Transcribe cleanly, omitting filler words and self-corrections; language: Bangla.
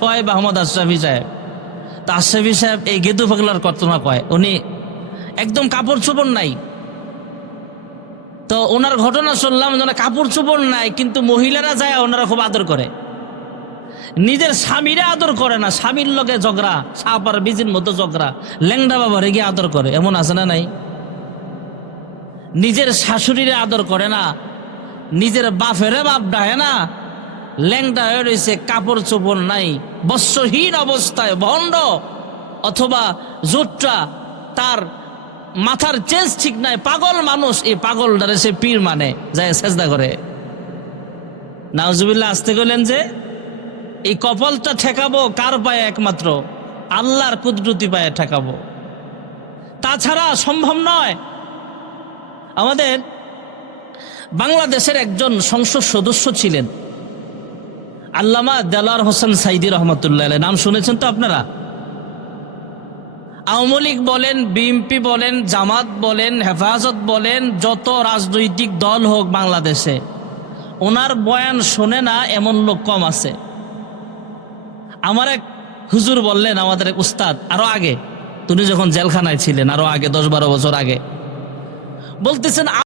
সোহাইব আহমদ আশরাফি সাহেব। তা আশরাফি সাহেব এই গেদু পাগলার ঘটনা কয়, উনি একদম কাপড় চোপড় নাই। তো ওনার ঘটনা শুনলাম, কাপড় চোপড় নাই কিন্তু মহিলারা যায় ওনারা খুব আদর করে। নিজের স্বামীরা আদর করে না, স্বামীর লগে ঝগড়া, সাপ আর বীজের মতো ঝগড়া, ল্যাংড়া বাবার গিয়ে আদর করে, এমন আছে না নাই? নিজের শাশুড়িরে আদর করে না, নিজের বাপেরে বাপ ডাহে না, ল্যাংড়া হয়ে রয়েছে, কাপড় চোপড় নাই, বস্ত্রহীন অবস্থায় ভণ্ড অথবা জোট্টা, তার মাথার চেঞ্জ ঠিক নাই, পাগল মানুষ। এই পাগলটারে সে পীর মানে যায় সেজদা করে। নাউজুবিল্লাহ। আসতে গেলেন যে এই কপালটা ঠেকাবো কার পায়ে? একমাত্র আল্লাহর কুদরতি পায়ে ঠেকাবো, তাছাড়া সম্ভব নয়। আমাদের বাংলাদেশের একজন সংসদ সদস্য ছিলেন আল্লামা দেলোয়ার হোসেন সাইদি রহমতুল্লাহ আলাইহি, নাম শুনেছেন তো আপনারা? আওয়ামী লীগ বলেন, বিএনপি বলেন, জামাত বলেন, হেফাজত বলেন, যত রাজনৈতিক দল হোক বাংলাদেশে, ওনার বয়ান শোনে না এমন লোক কম আছে। আমার এক হুজুর বললেন, আমাদের এক উস্তাদ, আরো আগে, তিনি যখন জেলখানায় ছিলেন, আরো আগে 10-12 বছর আগে, বলতেছেন